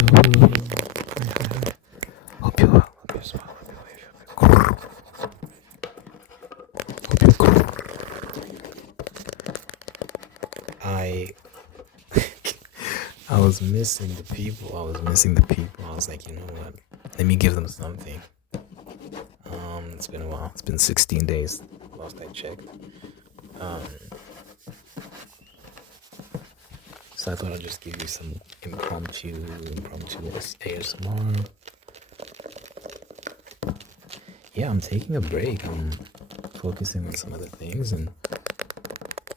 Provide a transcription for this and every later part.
hello. Hi, hi, hi. Hope you well. Hope you're well. Hope you're I I was missing the people. I was like, you know what? Let me give them something. It's been a while. It's been 16 days. Last I checked. Um, so I thought I'd just give you some impromptu ASMR. Yeah, I'm taking a break. I'm focusing on some other things, and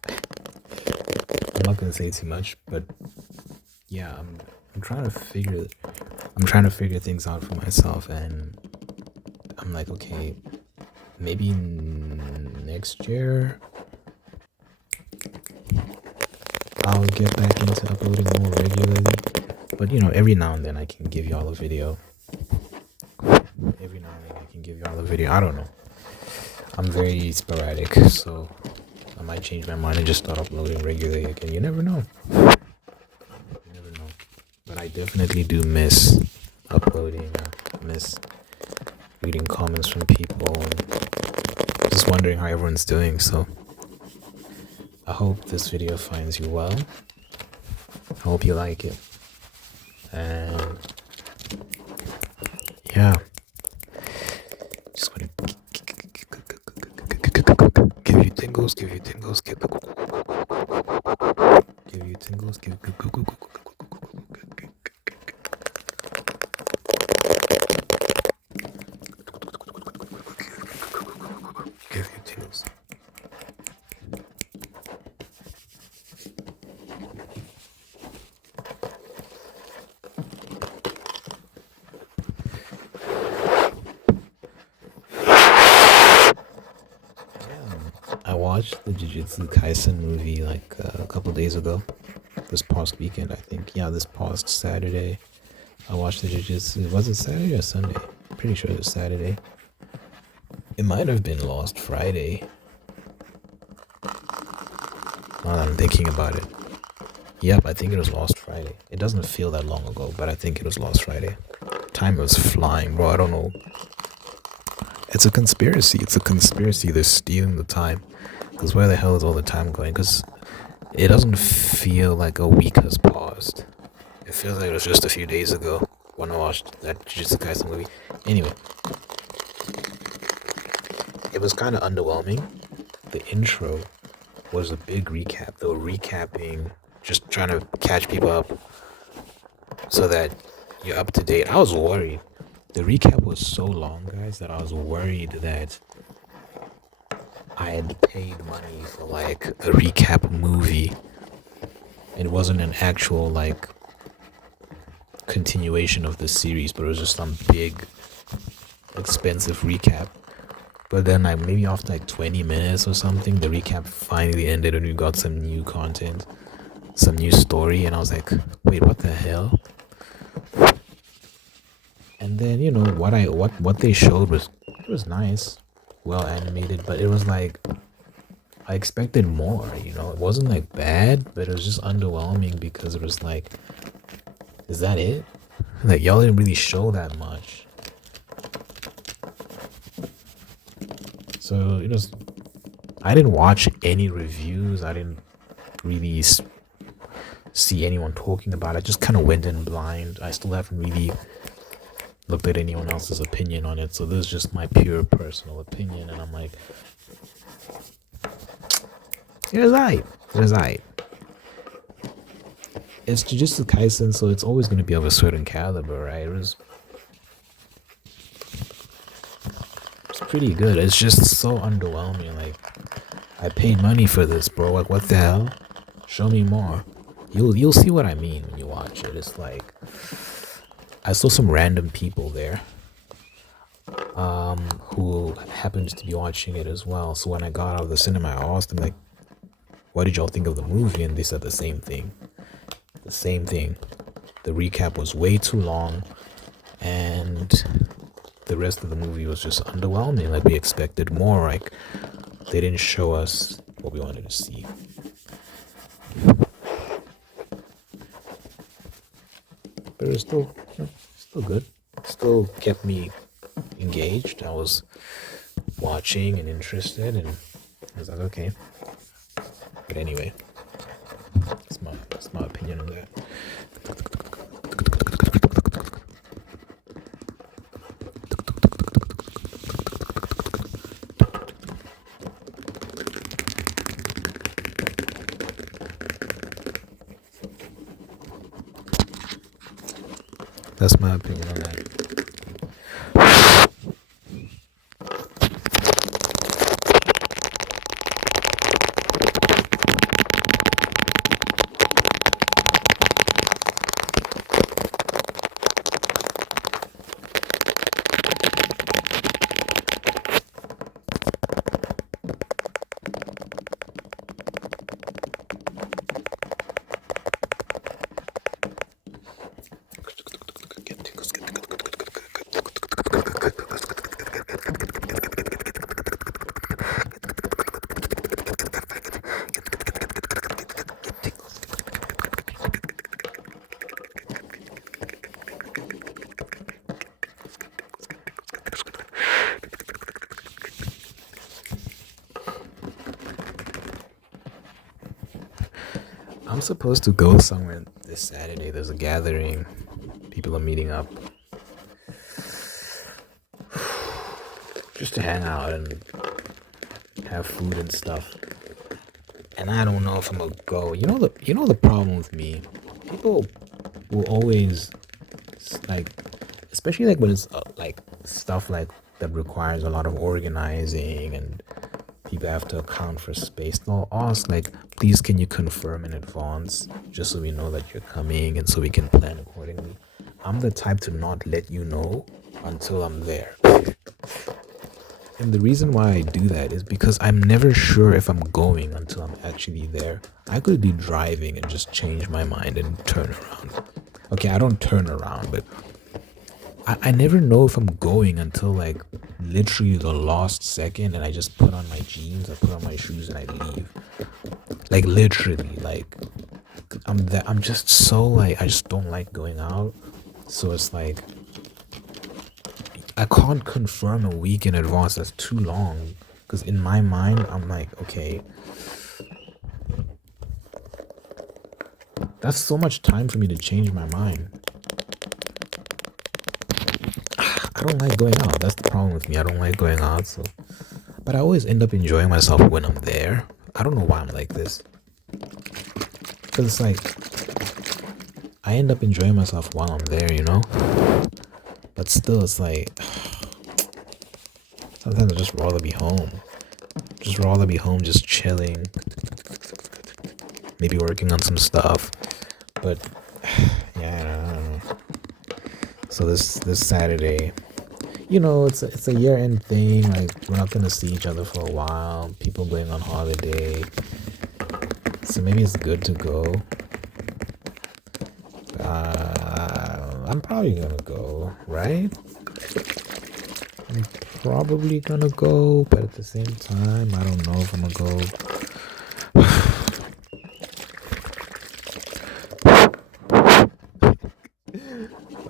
I'm not gonna say too much, but yeah, I'm trying to figure things out for myself, and I'm like, okay, maybe next year I'll get back into uploading more regularly. But every now and then I can give y'all a video. I don't know. I'm very sporadic, so I might change my mind and just start uploading regularly again. You never know. But I definitely do miss uploading. Miss reading comments from people and just wondering how everyone's doing. So I hope this video finds you well. I hope you like it. And yeah, just want to give you tingles, give you tingles, give you tingles, give you tingles. I watched the Jujutsu Kaisen movie like a couple days ago. This past weekend, I think. Yeah, this past Saturday. I watched the Jujutsu. Was it Saturday or Sunday? Pretty sure it was Saturday. It might have been Lost Friday. Now that I'm thinking about it. Yep, I think it was Lost Friday. It doesn't feel that long ago, but I think it was Lost Friday. Time was flying, bro. I don't know. It's a conspiracy. They're stealing the time. Because where the hell is all the time going? Because it doesn't feel like a week has passed. It feels like it was just a few days ago when I watched that Jujutsu Kaisen movie. Anyway, it was kind of underwhelming. The intro was a big recap. They were recapping, just trying to catch people up so that you're up to date. I was worried. The recap was so long, guys, that I was worried that I had paid money for like a recap movie. It wasn't an actual like continuation of the series, but it was just some big expensive recap. But then like maybe after like 20 minutes or something, the recap finally ended and we got some new content, some new story, and I was like, wait, what the hell? And then what they showed was nice, well animated, but it was like I expected more. It wasn't like bad, but it was just underwhelming because it was like, is that it? Like y'all didn't really show that much. So I didn't watch any reviews. I didn't really see anyone talking about it. I just kind of went in blind. I still haven't really looked at anyone else's opinion on it. So this is just my pure personal opinion. And I'm like, it was aight. It's Jujutsu Kaisen, so it's always going to be of a certain caliber, right? It's pretty good. It's just so underwhelming. Like, I paid money for this, bro. Like, what the hell? Show me more. You'll see what I mean when you watch it. It's like I saw some random people there, who happened to be watching it as well. So when I got out of the cinema, I asked them like, "What did y'all think of the movie?" And they said the same thing. The recap was way too long, and the rest of the movie was just underwhelming. Like we expected more. Like they didn't show us what we wanted to see. But but it was still, still good. Still kept me engaged. I was watching and interested, and I was like, okay. But anyway, that's my opinion on that. That's my opinion on that. I'm supposed to go somewhere this Saturday. There's a gathering. People are meeting up just to hang out and have food and stuff. And I don't know if I'm gonna go. You know the problem with me. People will always like, especially like when it's like stuff like that requires a lot of organizing and people have to account for space. They'll ask like, please can you confirm in advance just so we know that you're coming and so we can plan accordingly. I'm the type to not let you know until I'm there. And the reason why I do that is because I'm never sure if I'm going until I'm actually there. I could be driving and just change my mind and turn around. Okay, I don't turn around, but I never know if I'm going until like literally the last second, and I just put on my jeans, I put on my shoes, and I leave. Like literally, like I'm just so like, I just don't like going out. So it's like I can't confirm a week in advance. That's too long. Because in my mind, I'm like, okay, that's so much time for me to change my mind. I don't like going out. That's the problem with me. I don't like going out. So, but I always end up enjoying myself when I'm there. I don't know why I'm like this. Because it's like, I end up enjoying myself while I'm there, you know? But still, it's like, sometimes I just rather be home. Just rather be home, just chilling. Maybe working on some stuff. But, yeah, I don't know. So this Saturday, you know, it's a year-end thing. Like, we're not gonna see each other for a while. People going on holiday. So maybe it's good to go. I'm probably gonna go, right? I'm probably gonna go, but at the same time, I don't know if I'm gonna go.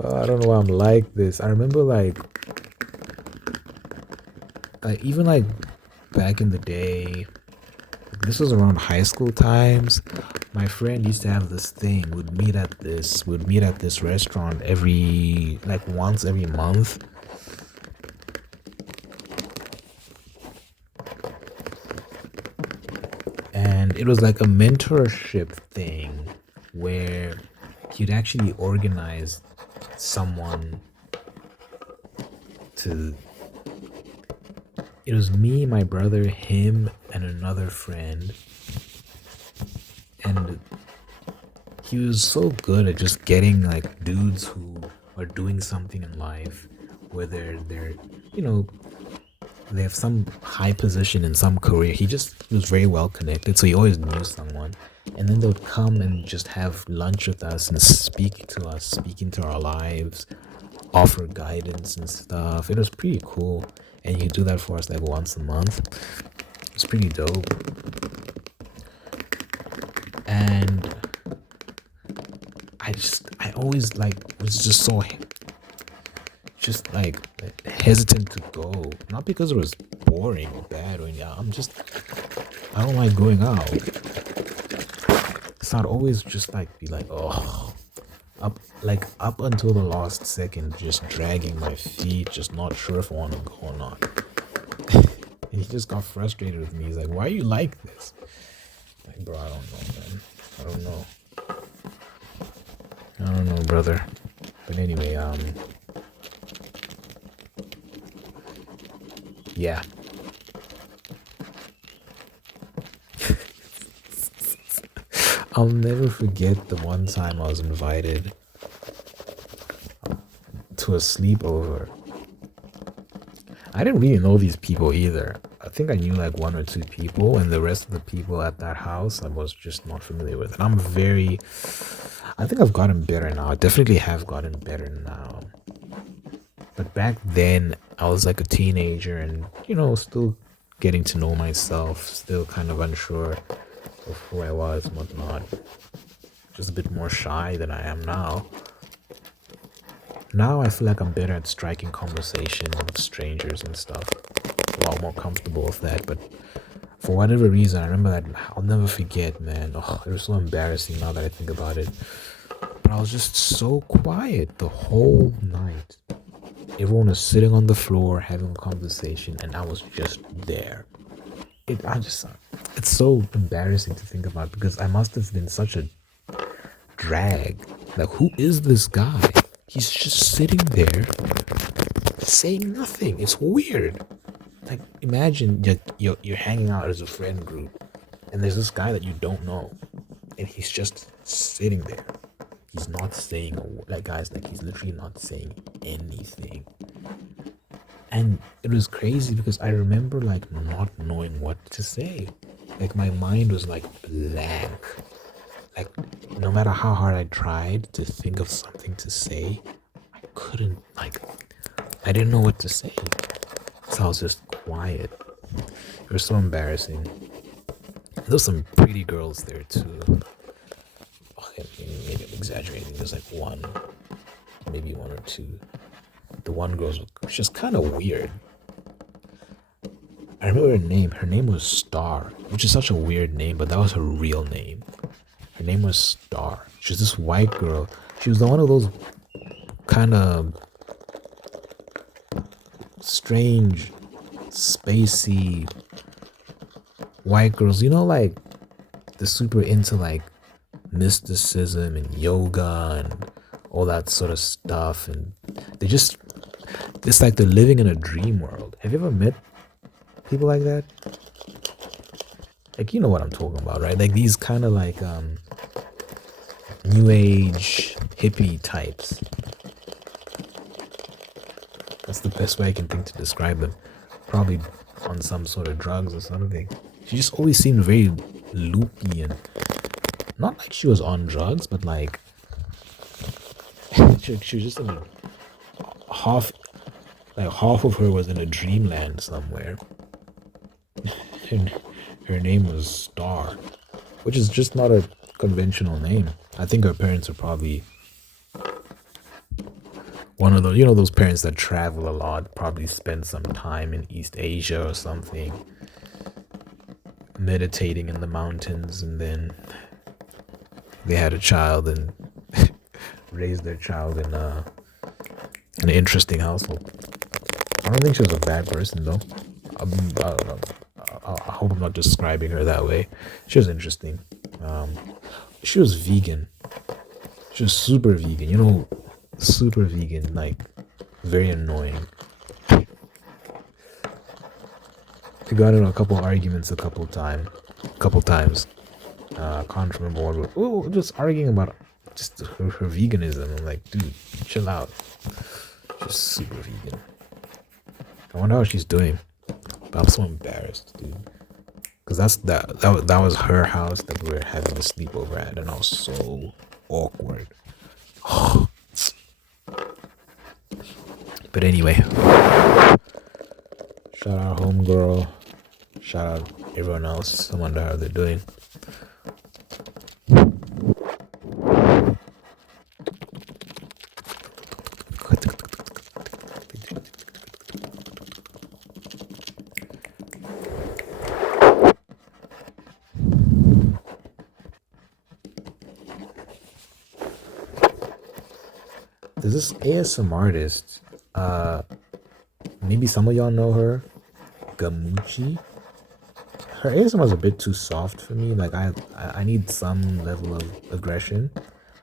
I don't know why I'm like this. I remember like even like back in the day, this was around high school times. My friend used to have this thing. Would meet at this restaurant once every month. And it was like a mentorship thing where you'd actually organize someone to. It was me, my brother, him, and another friend. And he was so good at just getting like dudes who are doing something in life, where they're you know, they have some high position in some career. He was very well connected, so he always knew someone. And then they would come and just have lunch with us and speak into our lives, offer guidance and stuff. It was pretty cool. And he'd do that for us like once a month. It's pretty dope. And I always like was just so just like hesitant to go. Not because it was boring or bad or anything. I don't like going out. So I'd always just like be like, oh, up until the last second, just dragging my feet, just not sure if I want to go or not. And he just got frustrated with me. He's like, why are you like this? Like, bro, I don't know, man. I don't know, brother. But anyway, yeah. I'll never forget the one time I was invited to a sleepover. I didn't really know these people either. I think I knew like one or two people, and the rest of the people at that house I was just not familiar with. And I think I've gotten better now. I definitely have gotten better now. But back then, I was like a teenager and, still getting to know myself, still kind of unsure of who I was and whatnot. Just a bit more shy than I am now. Now I feel like I'm better at striking conversation with strangers and stuff. A lot more comfortable with that. But for whatever reason, I remember that I'll never forget, man. Oh, it was so embarrassing now that I think about it. But I was just so quiet the whole night. Everyone was sitting on the floor having a conversation, and I was just there. It's so embarrassing to think about because I must have been such a drag. Like, who is this guy? He's just sitting there saying nothing. It's weird. Like, imagine you're hanging out as a friend group, and there's this guy that you don't know, and he's just sitting there. He's not saying a word. Like, guys, like, he's literally not saying anything. And it was crazy because I remember like not knowing what to say. Like, my mind was like blank. Like, no matter how hard I tried to think of something to say, I couldn't, like, I didn't know what to say. So I was just quiet. It was so embarrassing. There was some pretty girls there too. Okay, maybe I'm exaggerating. There's like maybe one or two. The one girl was just kind of weird. I remember her name. Her name was Star, which is such a weird name, but that was her real name. Her name was Star. She was this white girl. She was one of those kind of strange, spacey white girls. Like they're super into like mysticism and yoga and all that sort of stuff. And it's like they're living in a dream world. Have you ever met people like that? Like, you know what I'm talking about, right? Like these kind of like new age hippie types. That's the best way I can think to describe them. Probably on some sort of drugs or something. She just always seemed very loopy, and not like she was on drugs, but like she was just in half of her was in a dreamland somewhere. And her name was Star, which is just not a conventional name. I think her parents are probably one of those, those parents that travel a lot, probably spend some time in East Asia or something, meditating in the mountains, and then they had a child and raised their child in an interesting household. I don't think she was a bad person though. I don't know. I hope I'm not describing her that way. She was interesting. She was vegan. She was super vegan. Super vegan, like very annoying. We got in a couple arguments a couple times. I can't remember what. We were just arguing about just her veganism. I'm like, dude, chill out. She's super vegan. I wonder how she's doing. But I'm so embarrassed, dude. Because that was her house that we were having a sleepover at, and I was so awkward. But anyway, shout out homegirl. Shout out everyone else. I wonder how they're doing. There's this ASM artist. Maybe some of y'all know her, Gamuchi. Her ASMR is a bit too soft for me. Like I need some level of aggression.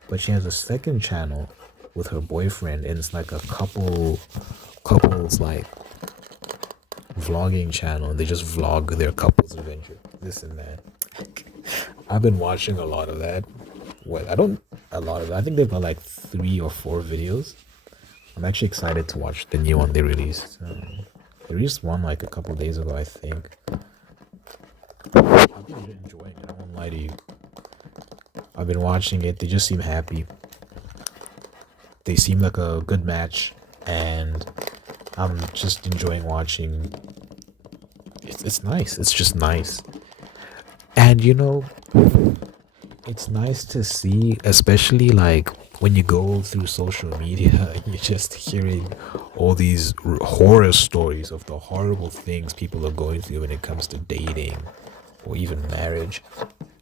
But she has a second channel with her boyfriend, and it's like a couples like vlogging channel. They just vlog their couples adventure, this and that. I've been watching a lot of that. A lot of it. I think they've got like 3 or 4 videos. I'm actually excited to watch the new one they released. They released one like a couple days ago, I think. I've been enjoying it. I won't lie to you. I've been watching it. They just seem happy. They seem like a good match, and I'm just enjoying watching. It's nice. It's just nice. And it's nice to see, especially like when you go through social media and you're just hearing all these horror stories of the horrible things people are going through when it comes to dating or even marriage.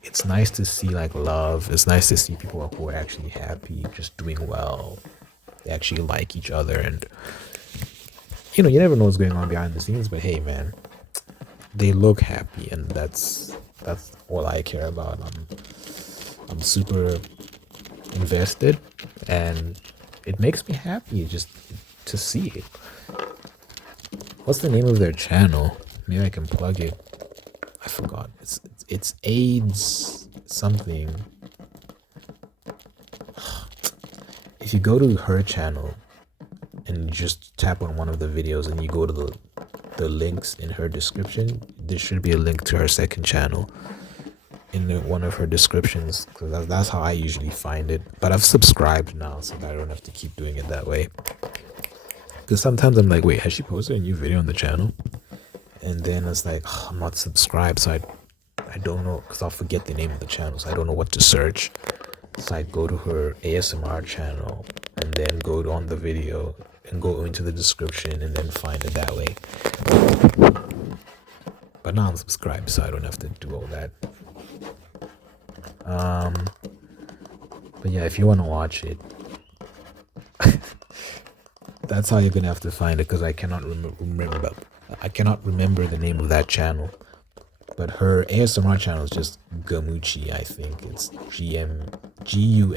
It's nice to see like love. It's nice to see people who are actually happy, just doing well. They actually like each other, and you never know what's going on behind the scenes, but hey man, they look happy, and that's all I care about. I'm super invested, and it makes me happy just to see it. What's the name of their channel? Maybe I can plug it. I forgot. It's AIDS something. If you go to her channel and you just tap on one of the videos and you go to the links in her description, there should be a link to her second channel in one of her descriptions, because that's how I usually find it. But I've subscribed now, so that I don't have to keep doing it that way. Because sometimes I'm like, wait, has she posted a new video on the channel? And then it's like, oh, I'm not subscribed, so I don't know, because I'll forget the name of the channel, so I don't know what to search. So I go to her ASMR channel and then go on the video and go into the description and then find it that way. But now I'm subscribed, so I don't have to do all that. But yeah, if you want to watch it, that's how you're gonna have to find it, because I cannot remember the name of that channel. But her ASMR channel is just Gamuchi, I think. It's GUMOOCHIE.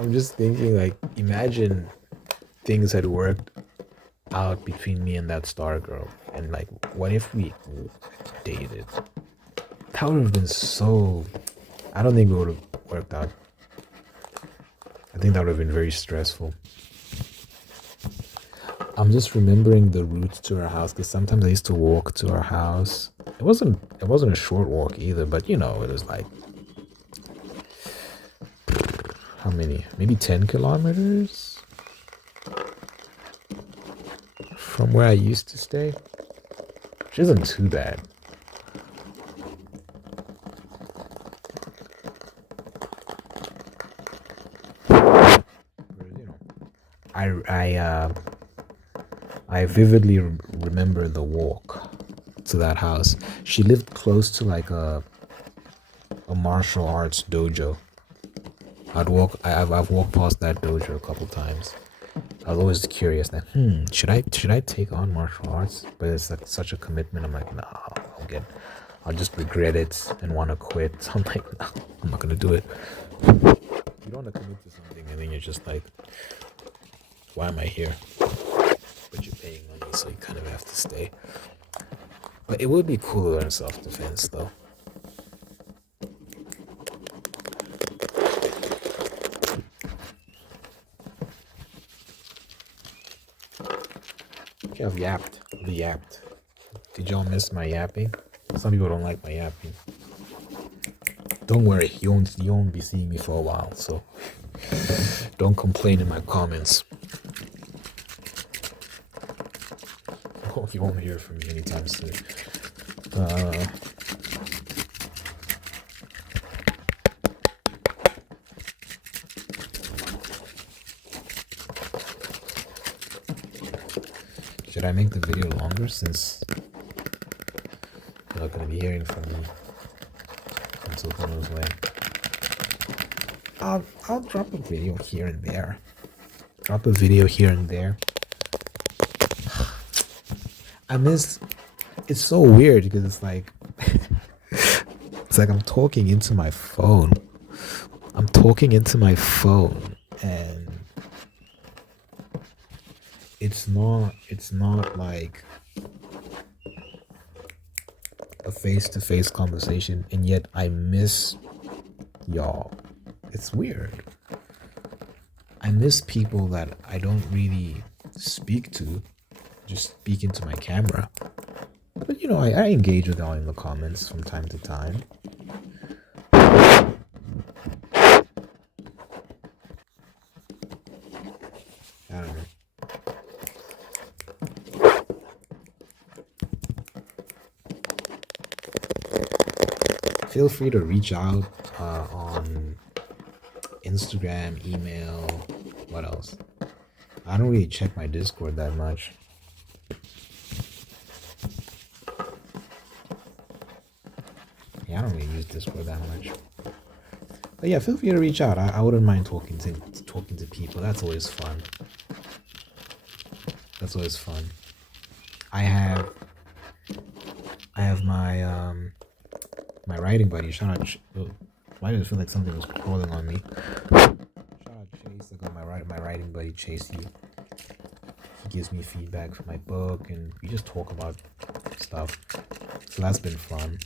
I'm just thinking, like, imagine things had worked out between me and that star girl, and like, what if we dated? That would have been so, I don't think it would have worked out. I think that would have been very stressful. I'm just remembering the route to her house, because sometimes I used to walk to her house. It wasn't a short walk either, but it was like, how many? Maybe 10 kilometers from where I used to stay, which isn't too bad. I vividly remember the walk to that house. She lived close to like a martial arts dojo. I've walked past that dojo a couple times. I was always curious that should I take on martial arts? But it's like such a commitment. I'm like, nah, I'll just regret it and want to quit. So I'm like, no, I'm not gonna do it. You don't want to commit to something and then you're just like, why am I here? But you're paying money, so you kind of have to stay. But it would be cool to learn self-defense, though. I've yapped. Did y'all miss my yapping? Some people don't like my yapping. Don't worry, you won't be seeing me for a while, so don't complain in my comments. You won't hear from me anytime soon. Should I make the video longer since you're not gonna be hearing from me until who knows when? I'll drop a video here and there. Drop a video here and there. I miss. It's so weird because it's like I'm talking into my phone. I'm talking into my phone, and it's not like a face-to-face conversation, and yet I miss y'all. It's weird. I miss people that I don't really speak to, just speak into my camera. But you know, I engage with y'all in the comments from time to time. I don't know. Feel free to reach out on Instagram, email, what else? I don't really check my Discord that much. Yeah, I don't really use Discord that much. But yeah, feel free to reach out. I wouldn't mind talking to people. That's always fun. That's always fun. I have my my writing buddy. Shout out. Why did it feel like something was crawling on me? Shout out Chase. I got my writing buddy Chase. He gives me feedback for my book, and we just talk about stuff. So that's been fun.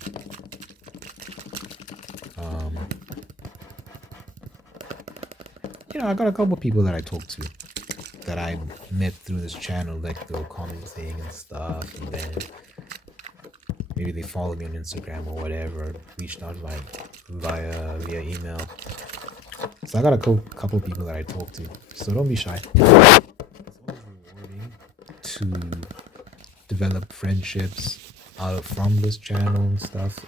You know, I got a couple people that I talk to that I met through this channel, like they were commenting and stuff, and then maybe they follow me on Instagram or whatever, reached out via email. So I got a couple people that I talk to, so don't be shy. It's always rewarding to develop friendships from this channel and stuff.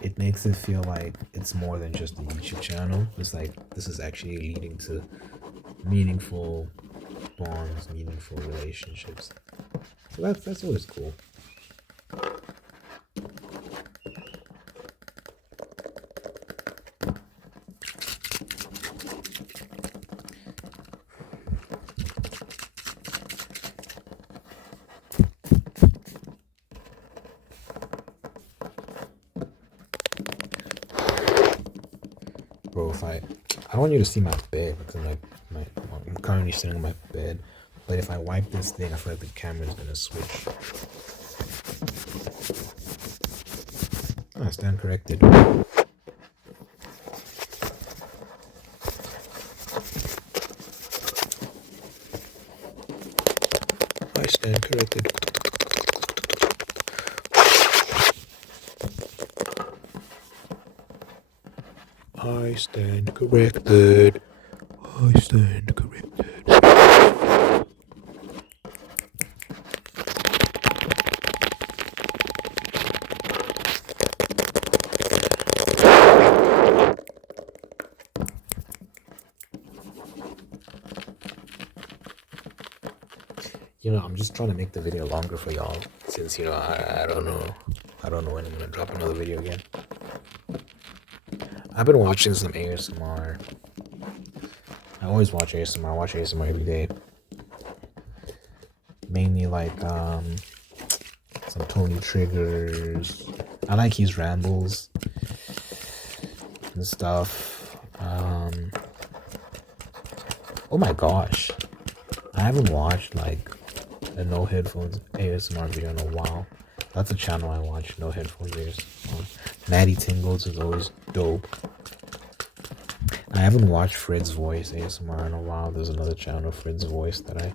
It makes it feel like it's more than just a YouTube channel. It's like this is actually leading to meaningful bonds, meaningful relationships. So that's always cool. Bro, I don't want you to see my bed. I'm currently sitting on my bed, but if I wipe this thing, I feel like the camera's gonna switch. I stand corrected. I stand corrected. I stand corrected. I stand corrected. You know, I'm just trying to make the video longer for y'all, since, you know, I don't know when I'm gonna drop another video again. I've been watching some ASMR. I always watch ASMR. I watch ASMR every day. Mainly like some Tony Triggers. I like his rambles and stuff. Oh my gosh, I haven't watched like a no headphones ASMR video in a while. That's a channel I watch, no headphones ASMR. Maddie Tingles is always dope. I haven't watched Fred's Voice ASMR in a while. There's another channel, Fred's Voice, that I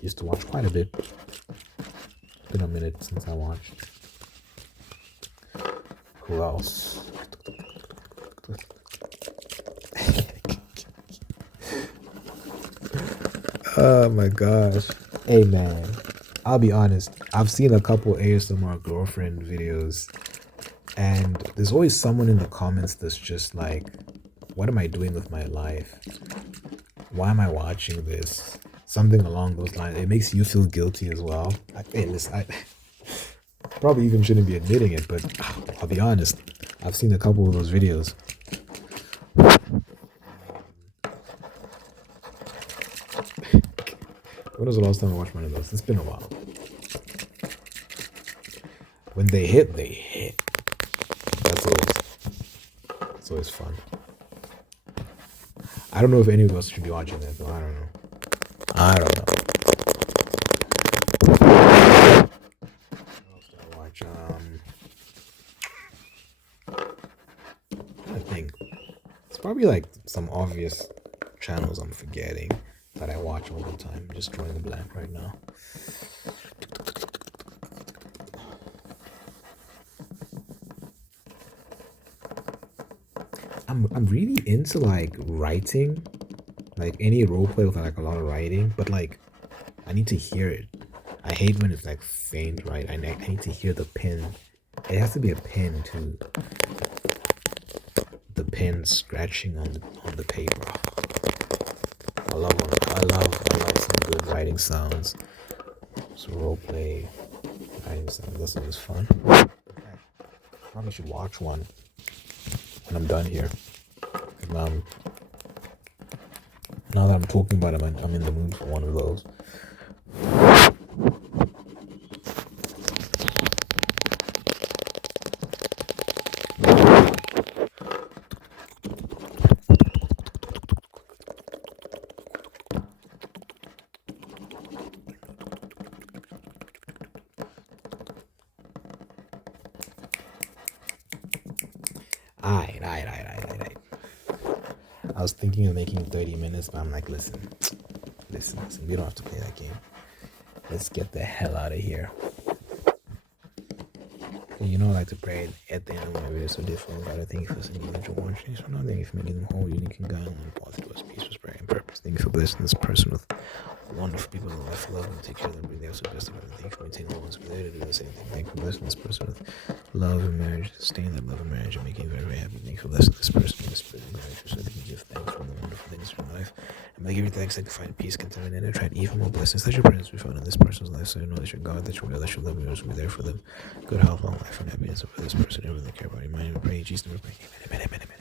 used to watch quite a bit. It's been a minute since I watched. Who else? Oh my gosh. Hey man, I'll be honest. I've seen a couple ASMR girlfriend videos, and there's always someone in the comments that's just like, what am I doing with my life? Why am I watching this? something along those lines. It makes you feel guilty as well. Like, hey, listen, I probably even shouldn't be admitting it, but I'll be honest. I've seen a couple of those videos. When was the last time I watched one of those? It's been a while. When they hit, they hit. That's always fun. I don't know if any of us should be watching that though. I don't know. What else did I watch? I think it's probably like some obvious channels I'm forgetting that I watch all the time. I'm just drawing a blank right now. I'm really into like writing, like any role play with like a lot of writing, but like I need to hear it. I hate when it's like faint, right? I need to hear the pen. It has to be a pen too. The pen scratching on the paper. I love some good writing sounds. So role play writing sounds. That's always fun. Probably should watch one when I'm done here. Now that I'm talking about it, I'm in the mood for one of those. Aight. I was thinking of making 30 minutes, but I'm like, listen. We don't have to play that game. Let's get the hell out of here. You know, I like to pray at the end of my video, so difficult. God, I thank you for sending that you're watching. So now thank you for making them whole, unique, and guiding and path to us, peace, prosperity, and purpose. Thank you for blessing this person with wonderful people in life, love and take care of them, bring the absolute best of them. Thank you for maintaining the ones who there to do the same thing. Thank you for blessing this person with love and marriage, staying in that love and marriage, and making you very, very happy. Thank you for blessing this person with this spirit of marriage, so they can give thanks for the wonderful things in life. And by giving thanks, they can find peace, contentment, and attract even more blessings. Let your presence be found in this person's life, so you know that you're God, that you're real, that you're loving, yours will be there for them. Good health, long life, and happiness for this person, everything they care about. In my name, we pray, in Jesus' name, we pray. Amen.